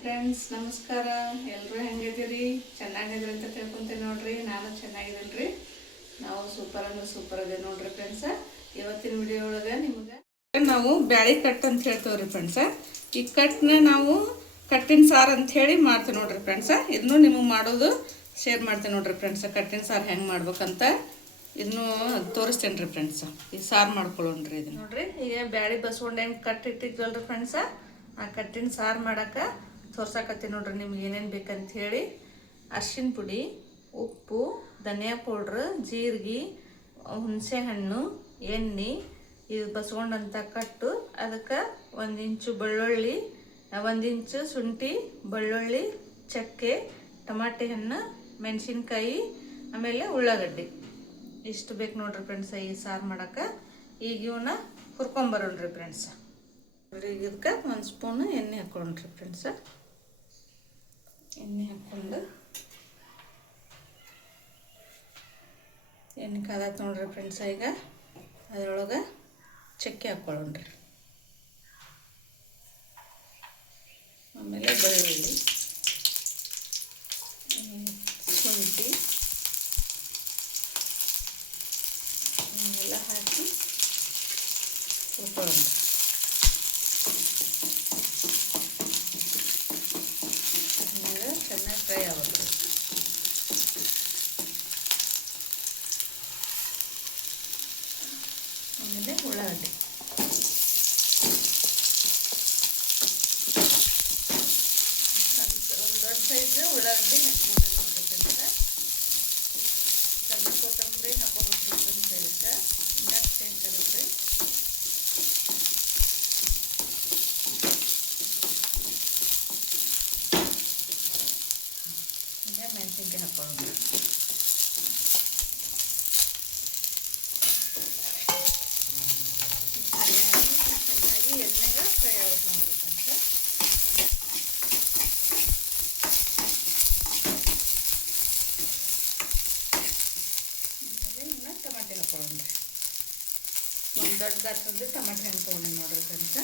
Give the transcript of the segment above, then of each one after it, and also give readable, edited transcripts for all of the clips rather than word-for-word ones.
Friends ನಮಸ್ಕಾರ. ಎಲ್ಲರೂ ಹೆಂಗಿದ್ದೀರಿ? ಚೆನ್ನಾಗಿದ್ರಿ ಅಂತ ತಿಳ್ಕೊಂತೀನಿ ನೋಡ್ರಿ. ನಾನು ಚೆನ್ನಾಗಿದ್ದೀನಿ. ನಾವು ಸೂಪರ್ ಅಂದ್ರೆ ಸೂಪರ್ ಅದೇ ನೋಡ್ರಿ ಫ್ರೆಂಡ್ಸ. ಇವತ್ತಿನ ವಿಡಿಯೋ ಒಳಗೆ ನಿಮ್ಗೆ ನಾವು ಬ್ಯಾಳಿ ಕಟ್ ಅಂತ ಹೇಳ್ತೇವ್ರಿ ಫ್ರೆಂಡ್ಸ. ಈ ಕಟ್ನ ನಾವು ಕಟ್ಟಿನ ಸಾರು ಅಂತ ಹೇಳಿ ಮಾಡ್ತೀವಿ ನೋಡ್ರಿ ಫ್ರೆಂಡ್ಸ. ಇದನ್ನು ನಿಮಗೆ ಮಾಡೋದು ಶೇರ್ ಮಾಡ್ತೇನೆ ನೋಡ್ರಿ ಫ್ರೆಂಡ್ಸ. ಕಟ್ಟಿನ ಸಾರು ಹೆಂಗೆ ಮಾಡ್ಬೇಕಂತ ಇದನ್ನು ತೋರಿಸ್ತೇನೆ ರೀ ಫ್ರೆಂಡ್ಸ. ಈಗ ಸಾರು ಮಾಡ್ಕೊಳ್ಳೋಣ್ರಿ ಇದು ನೋಡ್ರಿ. ಈಗ ಬ್ಯಾಳಿ ಬಸ್ಕೊಂಡು ಹೆಂಗೆ ಕಟ್ಟಿಟ್ಟಿದ್ವಲ್ರಿ ಫ್ರೆಂಡ್ಸ, ಆ ಕಟ್ಟಿನ ಸಾರು ಮಾಡೋಕೆ ತೋರ್ಸಕತ್ತೀನಿ ನೋಡ್ರಿ. ನಿಮ್ಗೆ ಏನೇನು ಬೇಕಂತ ಹೇಳಿ ಅರ್ಶಿನ ಪುಡಿ, ಉಪ್ಪು, ಧನಿಯಾ ಪೌಡ್ರ್, ಜೀರಿಗೆ, ಹುಣಸೆ ಹಣ್ಣು, ಎಣ್ಣೆ, ಇದು ಬಸ್ಕೊಂಡಂಥ ಕಟ್ಟು, ಅದಕ್ಕೆ 1 ಇಂಚು ಬೆಳ್ಳುಳ್ಳಿ, 1 ಇಂಚು ಶುಂಠಿ, ಬೆಳ್ಳುಳ್ಳಿ, ಚಕ್ಕೆ, ಟಮಾಟೆ ಹಣ್ಣು, ಮೆಣಸಿನ್ಕಾಯಿ, ಆಮೇಲೆ ಉಳ್ಳಾಗಡ್ಡಿ. ಇಷ್ಟು ಬೇಕು ನೋಡ್ರಿ ಫ್ರೆಂಡ್ಸ ಈ ಸಾರು ಮಾಡೋಕೆ. ಈಗ ಇವನ್ನ ಹುರ್ಕೊಂಬರೋಣ್ರಿ ಫ್ರೆಂಡ್ಸ. ಈಗ ಇದಕ್ಕೆ 1 ಸ್ಪೂನು ಎಣ್ಣೆ ಹಾಕೊಂಡ್ರಿ ಫ್ರೆಂಡ್ಸ. ಎಣ್ಣೆ ಹಾಕ್ಕೊಂಡು ಎಣ್ಣೆ ಕಾದಾತ್ ನೋಡ್ರಿ ಫ್ರೆಂಡ್ಸ. ಈಗ ಅದರೊಳಗೆ ಚಕ್ಕೆ ಹಾಕ್ಕೊಳ್ಳೋಣ್ರಿ, ಆಮೇಲೆ ಬೆಳ್ಳುಳ್ಳಿ, ಶುಂಠಿ ಎಲ್ಲ ಹಾಕಿ ಹುರ್ಕೊಳ್ಳೋಣ. ಆಮೇಲೆ ಚೆನ್ನಾಗಿ ಫ್ರೈ ಆಗುತ್ತೆ. ಆಮೇಲೆ ಉಳ್ಳಾಗಡ್ಡಿ, ಒಂದು ದೊಡ್ಡ ಸೈಜ್ ಉಳ್ಳಾಗಡ್ಡಿ ಹಾಕ್ಕೊಂಡು ನೋಡ್ಬೇಕಂತ. ಸಣ್ಣ ಕೊತ್ತಂಬರಿ ಹಾಕೋಬೇಕ್ರಿ ಫ್ರೆಂಡ್ಸ್. ಇದಕ್ಕೆ ಇನ್ನಷ್ಟು ಟೇಸ್ಟ್ ಆಗುತ್ತೆ. ಈಗ ಮೆಣಸಿನ್ಕಾಯಿ ಹಾಕೊಳ್ಳೋಣ. ಚೆನ್ನಾಗಿ ಎಣ್ಣೆಗೆ ಫ್ರೈ ಆಗುತ್ತೆ ನೋಡ್ರಿ ಫ್ರೆಂಡ್ಸ್. ಆಮೇಲೆ ಇನ್ನು ಟಮಾಟೆ ಹಾಕೊಳ್ಳೋಣ. ಒಂದು ದೊಡ್ಡ ಗಾತ್ರದ್ದು ಟಮಾಟೆ ಹಣ್ಣು ತೊಗೊಂಡು ನೋಡ್ರಿ ಫ್ರೆಂಡ್ಸ.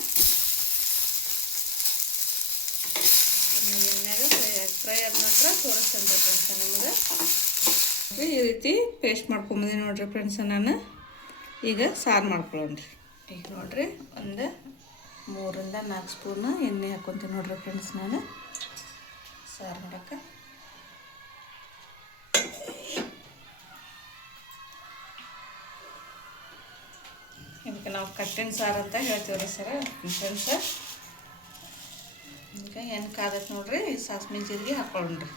ಚೆನ್ನಾಗಿ ಎಣ್ಣೆಗೆ ಫ್ರೈ ಆದ ನಂತರ ತೋರಿಸ್ತೇನೆ ರೀ ಫ್ರೆಂಡ್ಸ ನಿಮಗೆ. ಈ ರೀತಿ ಪೇಸ್ಟ್ ಮಾಡ್ಕೊಂಬಂದಿ ನೋಡ್ರಿ ಫ್ರೆಂಡ್ಸ ನಾನು. ಈಗ ಸಾರು ಮಾಡ್ಕೊಳ್ಳೋಣ್ರಿ. ಈಗ ನೋಡ್ರಿ ಒಂದು 3 ರಿಂದ 4 ಸ್ಪೂನು ಎಣ್ಣೆ ಹಾಕ್ಕೊತೀನಿ ನೋಡ್ರಿ ಫ್ರೆಂಡ್ಸ್ ನಾನು ಸಾರು ಮಾಡೋಕ್ಕೆ. ಇದಕ್ಕೆ ನಾವು ಕಟ್ಟಿನ ಸಾರು ಅಂತ ಹೇಳ್ತೀವ್ರಿ ಫ್ರೆಂಡ್ಸ. ಈಗ ಎಣ್ಣೆ ಕಾದೈತೆ ನೋಡ್ರಿ. ಸಾಸ್ಮಿ ಜೀರಿಗೆ ಹಾಕ್ಕೊಳ್ಳೋಣ್ರಿ.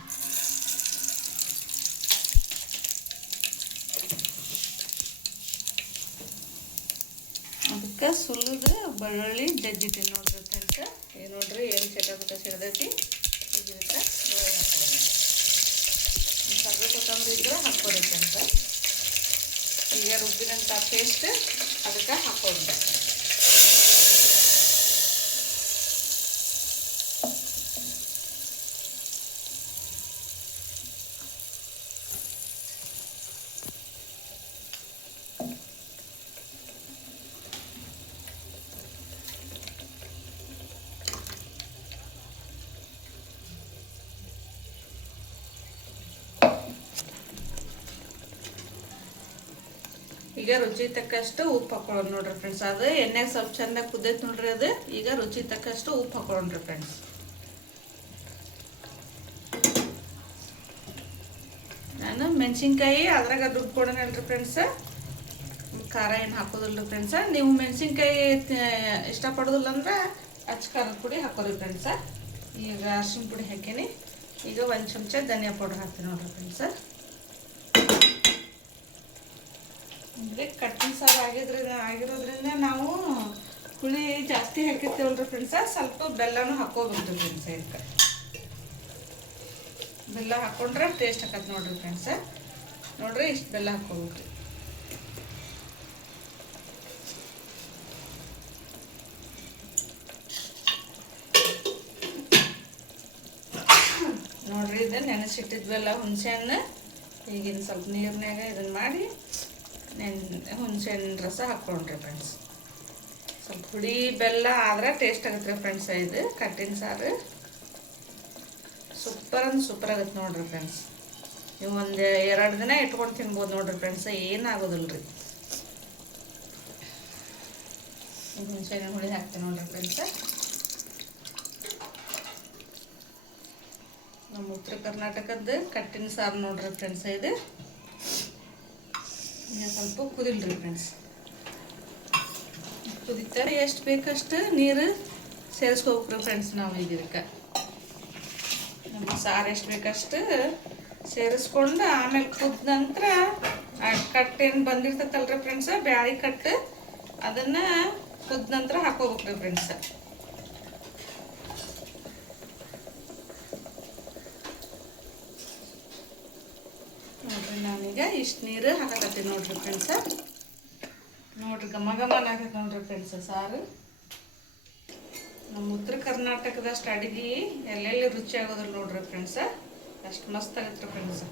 ಅದಕ್ಕೆ ಸುಲಿದು ಬೆಳ್ಳುಳ್ಳಿ ಜಜ್ಜಿಟ್ಟಿನಿ ನೋಡ್ರಿ ಫ್ರೆಂಡ್ಸ. ಈಗ ನೋಡ್ರಿ ಏನು ಚಟಪಟ ಸಿಡ್ದೈತಿ. ಈಗ ಇದಕ್ಕೆ ಬೆಳ್ಳುಳ್ಳಿ ಹಾಕ್ಕೊಳ್ಳೋಣ. ಕರ್ಬೇವು ಕೊತ್ತಂಬರಿ ಇದ್ರೆ ಹಾಕ್ಕೊಡಿ ಫ್ರೆಂಡ್ಸ. ಈಗ ರುಬ್ಬಿದಂಥ ಪೇಸ್ಟ್ ಅದಕ್ಕೆ ಹಾಕ್ಕೊಳ್ಳೋಣ. ಈಗ ರುಚಿ ತಕ್ಕಷ್ಟು ಉಪ್ಪು ಹಾಕೊಳ್ಳೋಣ ನೋಡ್ರಿ ಫ್ರೆಂಡ್ಸ್. ಅದು ಎಣ್ಣೆಗೆ ಸ್ವಲ್ಪ ಚಂದ ಕುದ್ದೈತೆ ನೋಡ್ರಿ ಅದು. ಈಗ ರುಚಿ ತಕ್ಕಷ್ಟು ಉಪ್ಪು ಹಾಕೊಳ್ಳೋಣ್ರಿ ಫ್ರೆಂಡ್ಸ್. ನಾನು ಮೆಣಸಿನ್ಕಾಯಿ ಅದ್ರಾಗ ದುಡ್ಡು ಕೊಡೋಣಲ್ರಿ ಫ್ರೆಂಡ್ಸ. ಖಾರ ಏನು ಹಾಕೋದಿಲ್ಲ ರೀ ಫ್ರೆಂಡ್ಸ. ನೀವು ಮೆಣಸಿನ್ಕಾಯಿ ಇಷ್ಟಪಡೋದಿಲ್ಲ ಅಂದ್ರೆ ಅಚ್ಚ ಖಾರದ ಪುಡಿ ಹಾಕೋರಿ ಫ್ರೆಂಡ್ಸ. ಈಗ ಅರ್ಶಿನ ಪುಡಿ ಹಾಕೀನಿ. ಈಗ 1 ಚಮಚ ಧನಿಯಾ ಪೌಡ್ರ್ ಹಾಕ್ತೀನಿ ನೋಡ್ರಿ ಫ್ರೆಂಡ್ಸ. ಅಂದರೆ ಕಟ್ಟಿನ ಸಾರು ಆಗಿರೋದ್ರಿಂದ ನಾವು ಹುಳಿ ಜಾಸ್ತಿ ಹಾಕಿರ್ತೀವಲ್ರಿ ಫ್ರೆಂಡ್ಸ. ಸ್ವಲ್ಪ ಬೆಲ್ಲನೂ ಹಾಕೋಬೇಕು ಫ್ರೆಂಡ್ಸ. ಇದಕ್ಕೆ ಬೆಲ್ಲ ಹಾಕ್ಕೊಂಡ್ರೆ ಟೇಸ್ಟ್ ಆಕತ್ತೆ ನೋಡ್ರಿ ಫ್ರೆಂಡ್ಸ. ನೋಡ್ರಿ ಇಷ್ಟು ಬೆಲ್ಲ ಹಾಕ್ಕೋಬೇಕ್ರಿ. ನೋಡ್ರಿ ಇದು ನೆನೆಸಿಟ್ಟಿದ್ವಲ್ಲ ಹುಣಸೆ ಹಣ್ಣು. ಈಗಿನ ಸ್ವಲ್ಪ ನೀರಿನಾಗ ಇದನ್ನು ಮಾಡಿ ಹುಣಸೆ ಹಣ್ಣಿನ ರಸ ಹಾಕ್ಕೊಂಡ್ರಿ ಫ್ರೆಂಡ್ಸ್. ಸ್ವಲ್ಪ ಹುಳಿ ಬೆಲ್ಲ ಆದ್ರೆ ಟೇಸ್ಟ್ ಆಗುತ್ತೆ ಫ್ರೆಂಡ್ಸ್. ಇದು ಕಟ್ಟಿನ ಸಾರು ಸೂಪರ್ ಅಂದ್ರೆ ಸೂಪರ್ ಆಗುತ್ತೆ ನೋಡ್ರಿ ಫ್ರೆಂಡ್ಸ್. ನೀವು ಒಂದು 2 ದಿನ ಇಟ್ಕೊಂಡು ತಿನ್ಬೋದು ನೋಡ್ರಿ ಫ್ರೆಂಡ್ಸ್, ಏನಾಗೋದಿಲ್ಲ ರೀ. ಹುಣಸೆಹಣ್ಣಿನ ಹುಳಿ ಹಾಕ್ತೀನಿ ನೋಡ್ರಿ ಫ್ರೆಂಡ್ಸ್. ನಮ್ಮ ಉತ್ತರ ಕರ್ನಾಟಕದ ಕಟ್ಟಿನ ಸಾರು ನೋಡ್ರಿ ಫ್ರೆಂಡ್ಸ್. ಇದು ಸ್ವಲ್ಪ ಕುದಿಲ್ರಿ ಫ್ರೆಂಡ್ಸ್. ಕುದಿತಾರೆ ಎಷ್ಟು ಬೇಕಷ್ಟು ನೀರು ಸೇರಿಸ್ಕೋಬೇಕ್ರಿ ಫ್ರೆಂಡ್ಸ್. ನಾವು ಇದಕ್ಕೆ ನಮ್ಮ ಸಾರು ಎಷ್ಟು ಬೇಕಷ್ಟು ಸೇರಿಸ್ಕೊಂಡು ಆಮೇಲೆ ಕುದ್ದ ನಂತರ ಕಟ್ಟೇನು ಬಂದಿರ್ತೈತಲ್ರಿ ಫ್ರೆಂಡ್ಸ್, ಬ್ಯಾಳಿ ಕಟ್ಟು, ಅದನ್ನು ಕುದ್ದ ನಂತರ ಹಾಕೋಬೇಕ್ರಿ ಫ್ರೆಂಡ್ಸ್. ನೋಡ್ರಿ ನಾನೀಗ ಇಷ್ಟು ನೀರು ಹಾಕಕತ್ತೀನಿ ನೋಡ್ರಿ ಫ್ರೆಂಡ್ಸ್. ನೋಡ್ರಿ ಘಮ ಘಮ ಆಗತ್ತೆ ನೋಡ್ರಿ ಫ್ರೆಂಡ್ಸ್ ಸಾರು. ನಮ್ಮ ಉತ್ತರ ಕರ್ನಾಟಕದಷ್ಟು ಅಡುಗೆ ಎಲ್ಲೆಲ್ಲಿ ರುಚಿ ಆಗೋದಿಲ್ಲ ನೋಡ್ರಿ ಫ್ರೆಂಡ್ಸ್, ಅಷ್ಟು ಮಸ್ತ್ ಆಗತ್ತೆ ಫ್ರೆಂಡ್ಸ್.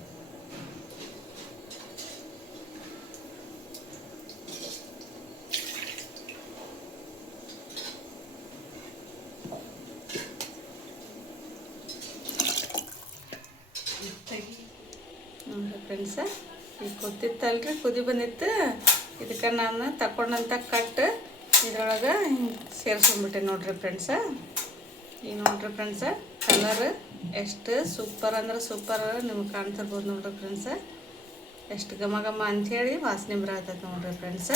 ನೋಡ್ರಿ ಫ್ರೆಂಡ್ಸ, ಈಗ ಕುದ್ದಿತ್ತಲ್ರಿ, ಕುದಿ ಬಂದಿತ್ತು. ಇದಕ್ಕೆ ನಾನು ತಗೊಂಡಂಥ ಕಟ್ಟು ಇದ್ರೊಳಗೆ ಸೇರಿಸ್ಕೊಂಡ್ಬಿಟ್ಟೆ ನೋಡ್ರಿ ಫ್ರೆಂಡ್ಸ. ಈಗ ನೋಡ್ರಿ ಫ್ರೆಂಡ್ಸ, ಕಲರ್ ಎಷ್ಟು ಸೂಪರ್ ಅಂದ್ರೆ ಸೂಪರ್ ನಿಮ್ಗೆ ಕಾಣ್ತಿರ್ಬೋದು ನೋಡ್ರಿ ಫ್ರೆಂಡ್ಸ. ಎಷ್ಟು ಘಮ ಘಮ ಅಂಥೇಳಿ ವಾಸನೆ ಬರತ್ತೈತೆ ನೋಡ್ರಿ ಫ್ರೆಂಡ್ಸ.